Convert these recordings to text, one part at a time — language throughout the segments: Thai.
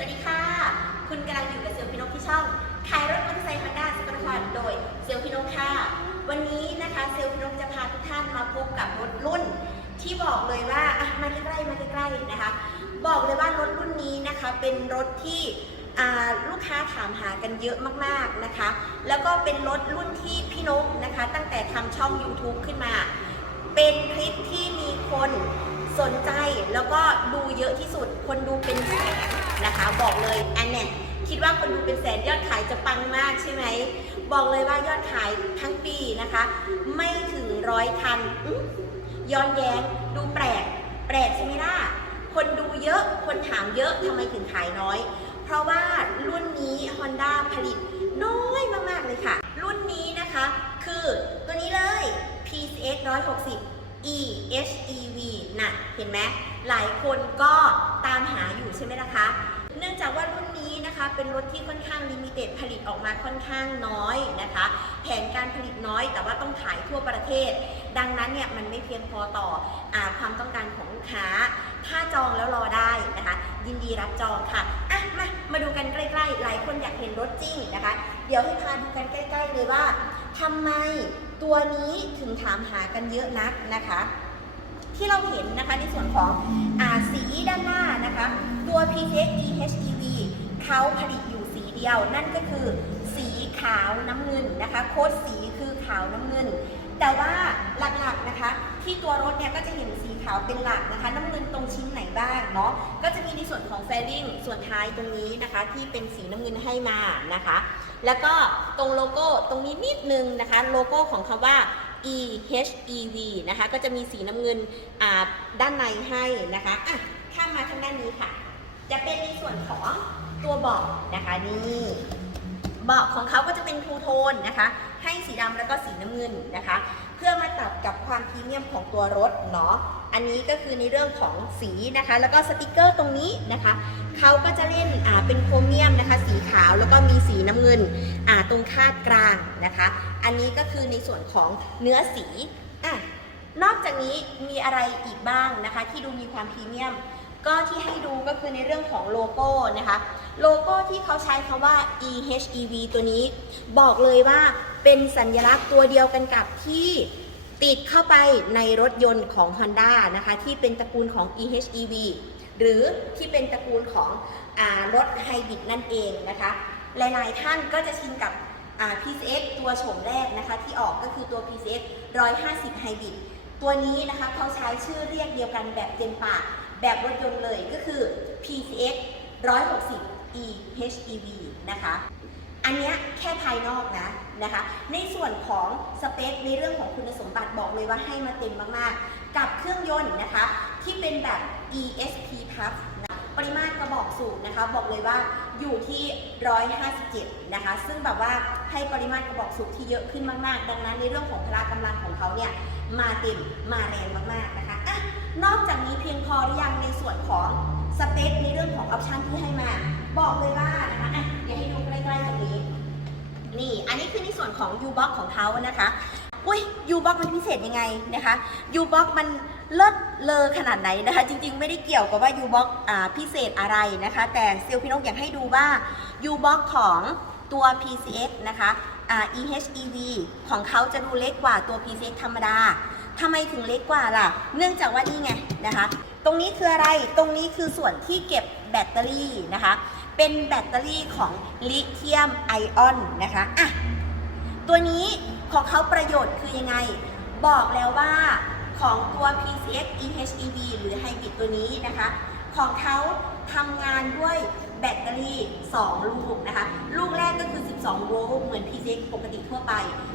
สวัสดีค่ะ คุณกำลังอยู่กับเซลพินกที่ช่องขายรถมอเตอร์ไซค์ฮอนด้าสกลนครโดยเซลพินกค่ะ วันนี้นะคะเซลพินกจะพาทุกท่านมาพบกับรถรุ่น ที่บอกเลยว่าอะมาใกล้ๆมาใกล้ๆนะคะ บอกเลยว่ารถรุ่นนี้นะคะเป็นรถที่ลูกค้าถามหากันเยอะมากๆนะคะ แล้วก็เป็นรถรุ่นที่พี่นกนะคะ ตั้งแต่ทำช่อง YouTube ขึ้นมา เป็นคลิปที่มีคน สนใจแล้วก็ดูเยอะที่สุด คนดูเป็นแสนนะคะ บอกเลยอันเนี้ยคิดว่าคนดูเป็นแสนยอดขายจะปังมากใช่ไหม บอกเลยว่ายอดขายทั้งปีนะคะ ไม่ถึงร้อยคันย้อนแย้งดูแปลก แปลกใช่ไหมล่ะคนดูเยอะคนถามเยอะทำไมถึงขายน้อย เพราะว่ารุ่นนี้ Honda ผลิตน้อยมากๆเลยค่ะ รุ่นนี้นะคะ คือตัวนี้เลย PCX 160 EHEV น่ะ เห็นไหมหลายคนก็ตามหาอยู่ใช่ไหมล่ะคะ เนื่องจากว่ารุ่นนี้นะคะ เป็นรถที่ค่อนข้างลิมิเต็ดผลิตออกมาค่อนข้างน้อยนะคะ แผนการผลิตน้อย แต่ว่าต้องขายทั่วประเทศ ดังนั้นเนี่ยมันไม่เพียงพอต่ออความต้องการของลูกค้า ถ้าจองแล้วรอได้นะคะ ยินดีรับจองค่ะอะมามาดูกันใกล้ๆ หลายคนอยากเห็นรถจริงนะคะ เดี๋ยวให้พาดูกันใกล้ ๆ เลยว่าทำไม ตัวนี้ถึงถามหากันเยอะนักนะคะ ที่เราเห็นนะคะในส่วนของอาสีด้านหน้านะคะ ตัว PTX EHEV เขาผลิตอยู่สีเดียว นั่นก็คือสีขาวน้ำเงินนะคะ โค้ดสีคือขาวน้ำเงิน แต่ว่าหลักๆนะคะ ที่ตัวรถเนี่ยก็จะเห็นสีขาวเป็นหลักนะคะ น้ำเงินตรงชิ้นไหนบ้างเนาะก็จะมีในส่วนของแฟริงส่วนท้ายตรงนี้นะคะ ที่เป็นสีน้ำเงินให้มานะคะ แล้วก็ตรงโลโก้ตรงนี้นิดนึงนะคะ โลโก้ของคำว่า EHEV นะคะ ก็จะมีสีน้ำเงินด้านในให้นะคะอะข้ามมาทางด้านนี้ค่ะ จะเป็นในส่วนของตัวเบาะนะคะนี่เบาะของเขาก็จะเป็นทูโทนนะคะ ให้สีดำแล้วก็สีน้ำเงินนะคะ เพื่อมาตัดกับความพรีเมียมของตัวรถเนาะ อันนี้ก็คือในเรื่องของสีนะคะ แล้วก็สติกเกอร์ตรงนี้นะคะเขาก็จะเล่นอ่าเป็นโครเมียมนะคะ สีขาวแล้วก็มีสีน้ำเงินอ่าตรงคาดกลางนะคะ อันนี้ก็คือในส่วนของเนื้อสีอะนอกจากนี้มีอะไรอีกบ้างนะคะ ที่ดูมีความพรีเมียม ก็ที่ให้ดูก็คือในเรื่องของโลโก้นะคะ โลโก้ที่เขาใช้คาว่า EHEV ตัวนี้ บอกเลยว่าเป็นสัญลักษณ์ตัวเดียวกันกับที่ ติดเข้าไปในรถยนต์ของ Honda นะคะ ที่เป็นตระกูลของ EHEV หรือที่เป็นตระกูลของอรถไฮบริดนั่นเองนะคะ หลายๆ ท่านก็จะชินกับ PCX ตัวโฉมแรกนะคะ ที่ออกก็คือตัว PCX 150 Hybrid ตัวนี้นะคะเขาใช้ชื่อเรียกเดียวกันแบบเต็มปากแบบรถยนต์เลยก็คือ PCX 160 EHEV นะคะ อันเนี้ยแค่ภายนอกนะนะคะ ในส่วนของสเปคในเรื่องของคุณสมบัติบอกเลยว่าให้มาเต็มมากๆ กับเครื่องยนต์นะคะ ที่เป็นแบบ ESP Plus นะปริมาตรกระบอกสูบนะคะ บอกเลยว่าอยู่ที่ 157 นะคะ ซึ่งแบบว่าให้ปริมาตรกระบอกสูบที่เยอะขึ้นมากๆ ดังนั้นในเรื่องของพละกำลังของเขาเนี่ยมาเต็มมาแรงมากๆนะคะอะนอกจากนี้เพียงพอหรือยังในส่วนของ สเปคในเรื่องของออปชันที่ให้มา บอกเลยว่านะคะอะเดี๋ยวให้ดูใกล้ๆตรงนี้ นี่ อันนี้คือในส่วนของ U-Box ของเขานะคะ อุ้ย U-Box มันพิเศษยังไงนะคะ U-Box มันเลิศเลอขนาดไหนนะคะ จริงๆ ไม่ได้เกี่ยวกับว่า U-Box อ่าพิเศษอะไรนะคะ แต่เซลลพี่นกอยากให้ดูว่า U-Box ของตัว PCX นะคะอ่า EHEV ของเขาจะดูเล็กกว่าตัว PCX ธรรมดาทำไมถึงเล็กกว่าล่ะ เนื่องจากว่านี่ไงนะคะ รงนี้คืออะไร ตรงนี้คือส่วนที่เก็บแบตเตอรี่นะคะ เป็นแบตเตอรี่ของลิเธียมไอออนนะคะอะตัวนี้ของเขาประโยชน์คือยังไง บอกแล้วว่าของตัว PCX EHEV หรือไฮบริดตัวนี้นะคะ ของเขาทำงานด้วยแบตเตอรี่ 2 ลูกนะคะ ลูกแรกก็คือ 12 โวลต์เหมือน PCX ปกติทั่วไป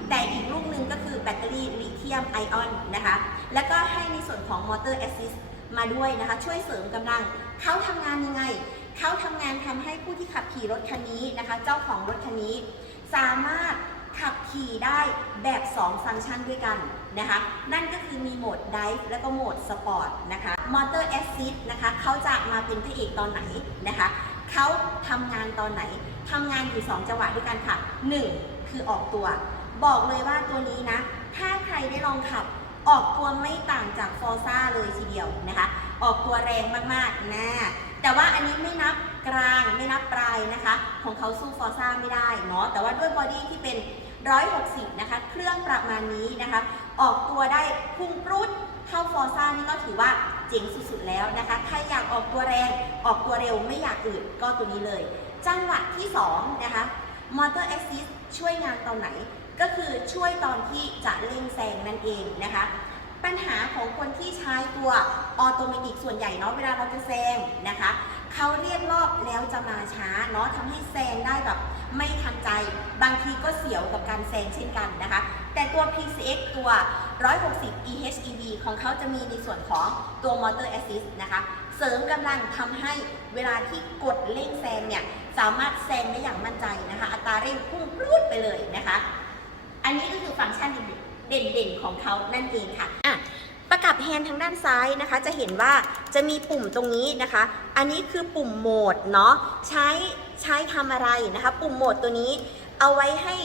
แต่อีกลูกหนึ่งก็คือแบตเตอรี่ลิเธียมไอออนนะคะ แล้วก็ให้ในส่วนของมอเตอร์แอสซิส มาด้วยนะคะ ช่วยเสริมกำลังเขาทำงานยังไงเขาทำงานทำให้ผู้ที่ขับขี่รถคันนี้นะคะ เจ้าของรถคันนี้ สามารถขับขี่ได้แบบ 2 ฟังก์ชันด้วยกันนะคะ นั่นก็คือมีโหมด Drive และก็โหมด Sport นะคะ Motor Assist นะคะเขาจะมาเป็นพระเอกตอนไหนนะคะเขาทำงานตอนไหนทำงานอยู่ 2 จังหวะด้วยกันค่ะ 1 คือออกตัว บอกเลยว่าตัวนี้นะ ถ้าใครได้ลองขับ ออกตัวไม่ต่างจาก Forza เลยทีเดียวนะคะ ออกตัวแรงมากๆนะแต่ว่าอันนี้ไม่นับกลางไม่นับปลายนะคะ ของเขาสู้ฟอร์ซ่าไม่ได้เนาะแต่ว่าด้วยบอดี้ที่เป็น 160 นะคะ เครื่องประมาณนี้นะคะ ออกตัวได้พุ่งปรุดเท่าฟอร์ซ่านี่ก็ถือว่าเจ๋งสุดๆแล้วนะคะใครอยากออกตัวแรงออกตัวเร็วไม่อยากอื่นก็ตัวนี้เลย จังหวะที่ 2 นะคะ Motor Assist ช่วยงานตอนไหน ก็คือช่วยตอนที่จะเร่งแซงนั่นเองนะคะ ปัญหาของคนที่ใช้ตัวออโตเมติกส่วนใหญ่เนาะเวลาเราจะแซงนะคะเขาเรียกรอบแล้วจะมาช้าเนาะทำให้แซงได้แบบไม่ทันใจ บางทีก็เสียวกับการแซงเช่นกันนะคะ แต่ตัว PCX ตัว 160 EHEV ของเขาจะมีในส่วนของตัว Motor Assist นะคะ เสริมกำลังทำให้เวลาที่กดเร่งแซงเนี่ย สามารถแซงได้อย่างมั่นใจนะคะ อัตราเร่งพุ่งปรูดไปเลยนะคะ อันนี้ก็คือฟังก์ชันเด่นๆของเขานั่นเองค่ะอะประกับแฮนด์ทางด้านซ้ายนะคะ จะเห็นว่าจะมีปุ่มตรงนี้นะคะ อันนี้คือปุ่มโหมดเนาะใช้ใช้ทำอะไรนะคะ ปุ่มโหมดตัวนี้เอาไว้ให้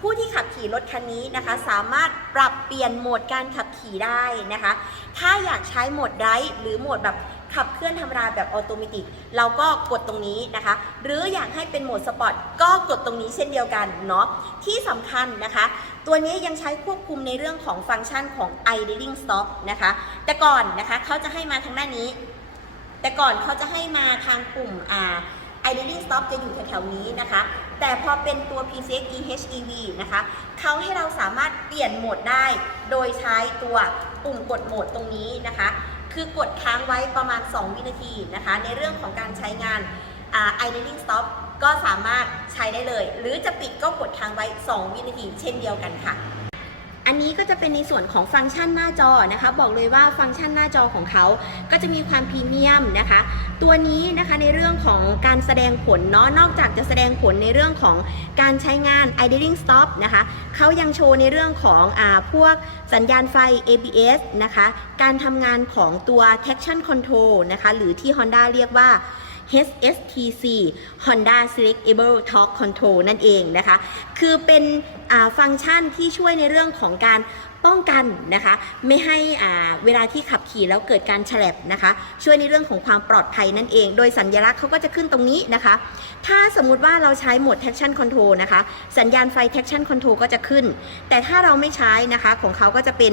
ผู้ที่ขับขี่รถคันนี้นะคะ สามารถปรับเปลี่ยนโหมดการขับขี่ได้นะคะ ถ้าอยากใช้โหมดไดรฟ์หรือโหมดแบบ ขับเคลื่อนธรรมดาแบบออโตเมติกเราก็กดตรงนี้นะคะ หรืออยากให้เป็นโหมดสปอร์ตก็กดตรงนี้เช่นเดียวกันเนาะที่สำคัญนะคะ ตัวนี้ยังใช้ควบคุมในเรื่องของฟังก์ชันของ idling stop นะคะ แต่ก่อนนะคะเขาจะให้มาทางด้านนี้ แต่ก่อนเขาจะให้มาทางปุ่มอ่า idling stop จะอยู่แถวๆนี้นะคะ แต่พอเป็นตัว PCX EHEV นะคะเขาให้เราสามารถเปลี่ยนโหมดได้ โดยใช้ตัวปุ่มกดโหมดตรงนี้นะคะ คือกดค้างไว้ประมาณ 2 วินาทีนะคะ ในเรื่องของการใช้งานอ่า idling stop ก็สามารถใช้ได้เลย หรือจะปิดก็กดค้างไว้ 2 วินาที เช่นเดียวกันค่ะ อันนี้ก็จะเป็นในส่วนของฟังก์ชันหน้าจอนะคะ บอกเลยว่าฟังก์ชันหน้าจอของเขาก็จะมีความพรีเมียมนะคะ ตัวนี้นะคะในเรื่องของการแสดงผลเนาะนอกจากจะแสดงผลในเรื่องของการใช้งาน idling stop นะคะเขายังโชว์ในเรื่องของอ่าพวกสัญญาณไฟ ABS นะคะ การทำงานของตัว traction control นะคะ หรือที่ Honda เรียกว่า HSTC Honda Selectable Torque Control นั่นเองนะคะ คือเป็นฟังก์ชันที่ช่วยในเรื่องของการป้องกันนะคะ ไม่ให้เวลาที่ขับขี่แล้วเกิดการแฉลบนะคะ ช่วยในเรื่องของความปลอดภัยนั่นเอง โดยสัญลักษณ์เขาก็จะขึ้นตรงนี้นะคะ ถ้าสมมุติว่าเราใช้โหมด traction control นะคะ สัญญาณไฟ traction control ก็จะขึ้น แต่ถ้าเราไม่ใช้นะคะของเขาก็จะเป็น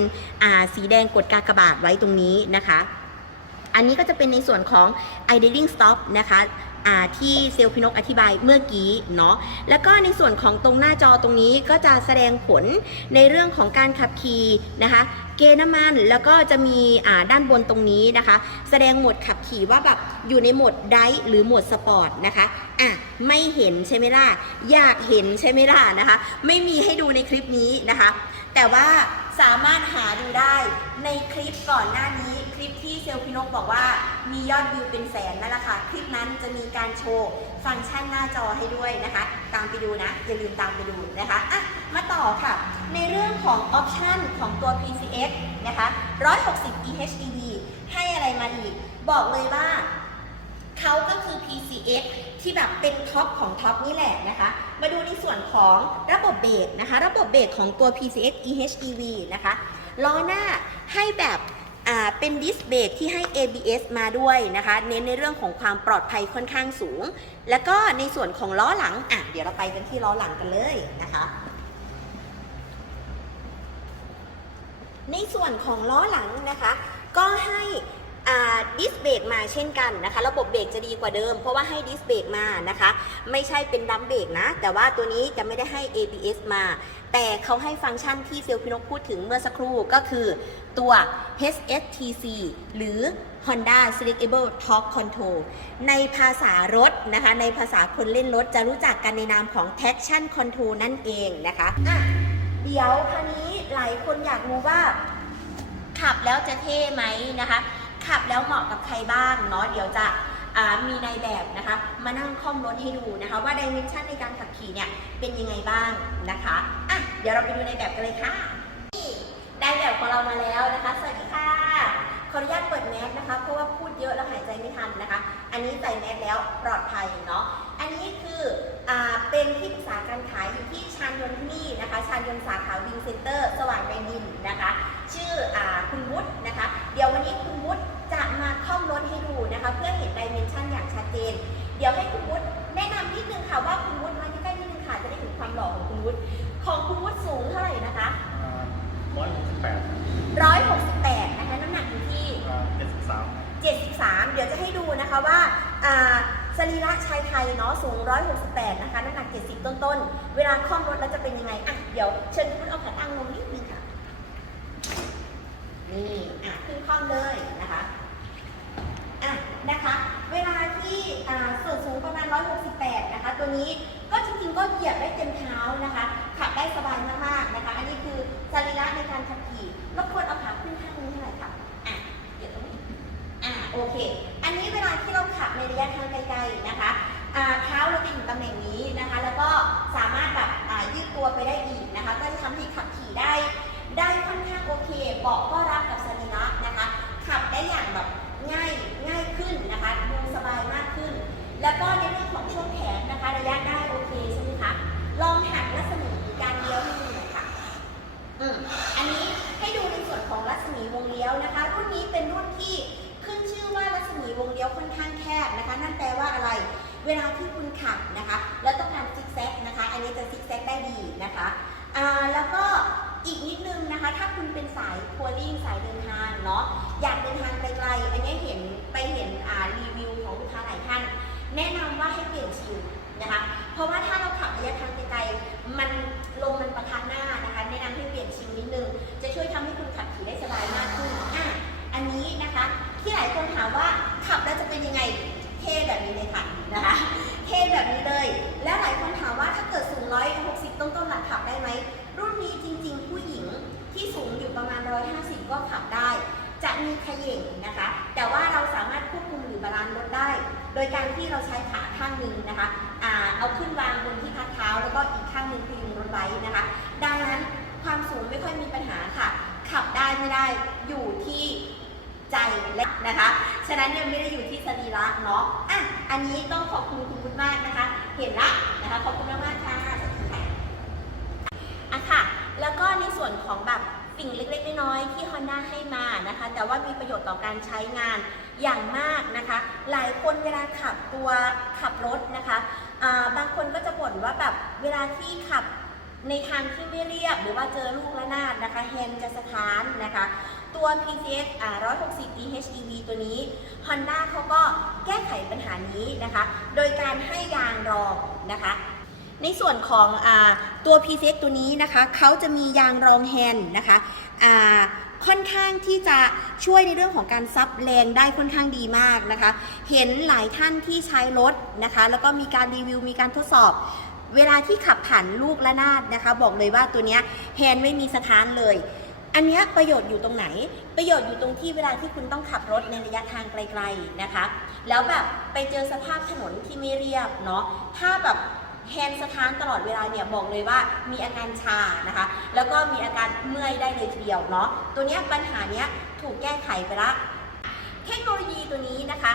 สีแดงกดกากบาทไว้ตรงนี้นะคะ อันนี้ก็จะเป็นในส่วนของ idling stop นะคะที่เซลล์พินกอธิบายเมื่อกี้เนาะ แล้วก็ในส่วนของตรงหน้าจอตรงนี้ก็จะแสดงผลในเรื่องของการขับขี่นะคะ เกณฑ์น้ำมันแล้วก็จะมีด้านบนตรงนี้นะคะ แสดงโหมดขับขี่ว่าแบบอยู่ในโหมดไดหรือโหมดสปอร์ตนะคะอะไม่เห็นใช่ไหมล่ะ อยากเห็นใช่ไหมล่ะนะคะ ไม่มีให้ดูในคลิปนี้นะคะ แต่ว่าสามารถหาดูได้ในคลิปก่อนหน้านี้ ลิปที่เซลพินกบอกว่ามียอดวิวเป็นแสนนั่นแหละค่ะ คลิปนั้นจะมีการโชว์ฟังก์ชันหน้าจอให้ด้วยนะคะ ตามไปดูนะ อย่าลืมตามไปดูนะคะอะมาต่อค่ะ ในเรื่องของออปชันของตัว PCX นะคะ 160 EHEV ให้อะไรมาอีก บอกเลยว่าเขาก็คือ PCX ที่แบบเป็นท็อปของท็อปนี่แหละนะคะ มาดูในส่วนของระบบเบรกนะคะ ระบบเบรกของตัว PCX EHEV นะคะ ล้อหน้าให้แบบ เป็นดิสเบรกที่ให้ ABS มาด้วยนะคะ เน้นในเรื่องของความปลอดภัยค่อนข้างสูง แล้วก็ในส่วนของล้อหลังอะเดี๋ยวเราไปกันที่ล้อหลังกันเลยนะคะในส่วนของล้อหลังนะคะ ก็ให้ ดิสเบรกมาเช่นกันนะคะ ระบบเบรกจะดีกว่าเดิม เพราะว่าให้ดิสเบรกมานะคะ ไม่ใช่เป็นดัมเบรกนะ แต่ว่าตัวนี้จะไม่ได้ให้ ABS มา แต่เขาให้ฟังก์ชันที่เซลล์พินกพูดถึงเมื่อสักครู่ก็คือตัว HSTC หรือ Honda Selectable Torque Control ในภาษารถนะคะ ในภาษาคนเล่นรถจะรู้จักกันในนามของ Traction Control นั่นเองนะคะะเดี๋ยวคราวนี้หลายคนอยากรู้ว่า ขับแล้วจะเท่ไหมนะคะ ขับแล้วเหมาะกับใครบ้างเนาะเดี๋ยวจะมีในายแบบนะคะมานั่งคล่อมรถให้ดูนะคะ ว่าดิเมนชันในการขับขี่เนี่ยเป็นยังไงบ้างนะคะอะเดี๋ยวเราไปดูในายแบบกันเลยค่ะได้แบบของเรามาแล้วนะคะ สวัสดีค่ะ ขออนุญาตเปิดแมสนะคะ เพราะว่าพูดเยอะแล้วหายใจไม่ทันนะคะ อันนี้ใส่แมสแล้วปลอดภัยเนาะ อันนี้คืออ่าเป็นที่ปรึกษาการขายอยู่ที่ชานยนที่นี่นะคะ ชานยนสาขาวิงเซ็นเตอร์ สว่างแดนดินนะคะ ชื่ออาคุณวุฒินะคะ เดี๋ยววันนี้คุณ รถให้ดูนะคะ เพื่อเห็นดิเมนชันอย่างชัดเจน เดี๋ยวให้คุณวุฒิแนะนำนิดนึงค่ะว่าคุณวุฒิมาใกล้ๆนิดนึงค่ะจะได้เห็นความหล่อของคุณวุฒิของคุณวุฒิสูงเท่าไหร่นะคะร้อยหกสิบแปด168นะคะน้ำหนักอยู่ที่เจ็ดสิบสาม73เดี๋ยวจะให้ดูนะคะว่าอ่าสรีระชายไทยเนาะสูง 168 นะคะ น้ำหนัก 70 ต้นๆ เวลาคล่อมรถแล้วจะเป็นยังไง อะ เดี๋ยวเชิญคุณเอาขาตั้งลงนิดนึงค่ะ นี่ อะ ขึ้นคล่อมเลย นะคะ เวลาที่ส่วนสูงประมาณ 168 นะคะ ตัวนี้ก็จริงๆก็เหยียบได้เต็มเท้านะคะ ขับได้สบายมากๆนะคะ อันนี้คือสรีระในการขับขี่รบกวนเอาขาขึ้นข้างนี้ให้หน่อยค่ะอะเหยียบตรงนี้อ่าโอเค อันนี้เวลาที่เราขับในระยะทางไกลๆนะคะเท้าเราจะอยู่ตำแหน่งนี้นะคะ แล้วก็สามารถแบบยืดตัวไปได้อีกนะคะ ก็จะทำให้ขับขี่ได้ได้ค่อนข้างโอเคเบาะก็รับกับสรีระนะคะ ขับได้อย่างแบบง่ายง่ายขึ้นนะคะ ดูสบายมากขึ้น แล้วก็ในเรื่องของช่วงแขนนะคะระยะได้โอเคใช่ไหมคะ ลองหักรัศมีการเลี้ยวให้ดูหน่อยค่ะอืมอันนี้ให้ดูในส่วนของรัศมีวงเลี้ยวนะคะ รุ่นนี้เป็นรุ่นที่ขึ้นชื่อว่ารัศมีวงเลี้ยวค่อนข้างแคบนะคะ นั่นแปลว่าอะไร เวลาที่คุณขับนะคะ แล้วต้องการซิกแซกนะคะ อันนี้จะซิกแซกได้ดีนะคะอ่าแล้วก็อีกนิดนึงนะคะ ถ้าคุณเป็นสายทัวริงสายเดินทางเนาะอยากเดินทางไกลๆอันนี้เห็นไปเห็นอ่ารีวิวของลูกค้าหลายท่าน แนะนำว่าให้เปลี่ยนชิลนะคะ เพราะว่าถ้าเราขับระยะทางไกลๆมันลมมันประทะหน้านะคะ แนะนำให้เปลี่ยนชิลนิดนึง จะช่วยทำให้คุณขับขี่ได้สบายมากขึ้นอะอันนี้นะคะ ที่หลายคนถามว่าขับแล้วจะเป็นยังไงเท่แบบนี้เลยค่ะนะคะเท่แบบนี้เลย แล้วหลายคนถามว่าถ้าเกิดสูง 160 ต้นต้นๆหลักขับได้ไหม รุ่นนี้จริง ๆ ผู้หญิงที่สูงอยู่ประมาณ 150 ก็ขับได้ จะมีขย่งนะคะ แต่ว่าเราสามารถควบคุมหรือบาลานซ์รถได้ โดยการที่เราใช้ขาข้างหนึ่งนะคะอ่าเอาขึ้นวางบนที่พักเท้า แล้วก็อีกข้างหนึ่งพยุงรถไว้นะคะ ดังนั้นความสูงไม่ค่อยมีปัญหาค่ะ ขับได้ไม่ได้อยู่ที่ใจและนะคะ ฉะนั้นยังไม่ได้อยู่ที่สรีระเนาะอะอันนี้ต้องขอบคุณคุณพุทมากนะคะ เห็นละนะคะขอบคุณมากๆค่ะสวัสดีค่ะอะค่ะ แล้วก็ในส่วนของแบบสิ่งเล็กๆน้อยๆที่ Honda ให้มานะคะ แต่ว่ามีประโยชน์ต่อการใช้งาน อย่างมากนะคะ หลายคนเวลาขับตัวขับรถนะคะาบางคนก็จะบ่นว่าแบบเวลาที่ขับในทางที่ไม่เรียบหรือว่าเจอลูกระนาดนะคะแฮนจะสถานนะคะ ตัว PCX 160 EHEV ตัวนี้ Honda เขาก็แก้ไขปัญหานี้นะคะ โดยการให้ยางรองนะคะ ในส่วนของอตัว PCX ตัวนี้นะคะเขาจะมียางรองแฮนนะคะ ค่อนข้างที่จะช่วยในเรื่องของการซับแรงได้ค่อนข้างดีมากนะคะ เห็นหลายท่านที่ใช้รถนะคะ แล้วก็มีการรีวิวมีการทดสอบเวลาที่ขับผ่านลูกระนาดนะคะ บอกเลยว่าตัวเนี้ยแฮนด์ไม่มีสถานเลย อันเนี้ยประโยชน์อยู่ตรงไหน ประโยชน์อยู่ตรงที่เวลาที่คุณต้องขับรถในระยะทางไกล ๆนะคะ แล้วแบบไปเจอสภาพถนนที่ไม่เรียบเนาะถ้าแบบ แฮนด์สถานตลอดเวลาเนี่ยบอกเลยว่ามีอาการชานะคะ แล้วก็มีอาการเมื่อยได้เลยทีเดียวเนาะตัวเนี้ยปัญหาเนี้ยถูกแก้ไขไปละเทคโนโลยีตัวนี้นะคะ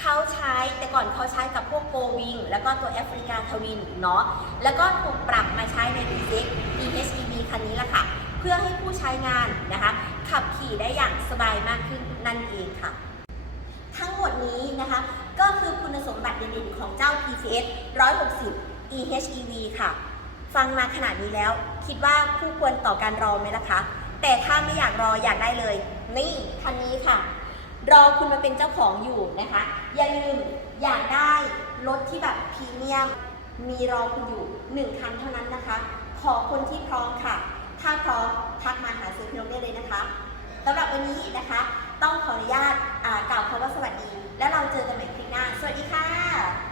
เขาใช้แต่ก่อนเขาใช้กับพวกโกวิงแล้วก็ตัวแอฟริกาทวินเนาะแล้วก็ถูกปรับมาใช้ใน D6 DHEV คันนี้ละค่ะ เพื่อให้ผู้ใช้งานนะคะ ขับขี่ได้อย่างสบายมากขึ้นนั่นเองค่ะ ทั้งหมดนี้นะคะ ก็คือคุณสมบัติเด่นๆของเจ้า PCS 160 EHEV ค่ะ ฟังมาขนาดนี้แล้ว คิดว่าคู่ควรต่อการรอไหมล่ะคะ แต่ถ้าไม่อยากรออยากได้เลย นี่คันนี้ค่ะ รอคุณมาเป็นเจ้าของอยู่นะคะ อย่าลืมอยากได้รถที่แบบพรีเมียม มีรอคุณอยู่หนึ่งคันเท่านั้นนะคะ ขอคนที่พร้อมค่ะ ถ้าพร้อมทักมาหาซื้อพี่นกได้เลยนะคะสำหรับวันนี้นะคะ ต้องขออนุญาตอ่ากล่าวคำว่าสวัสดี แล้วเราเจอกันใหม่คลิปหน้า สวัสดีค่ะ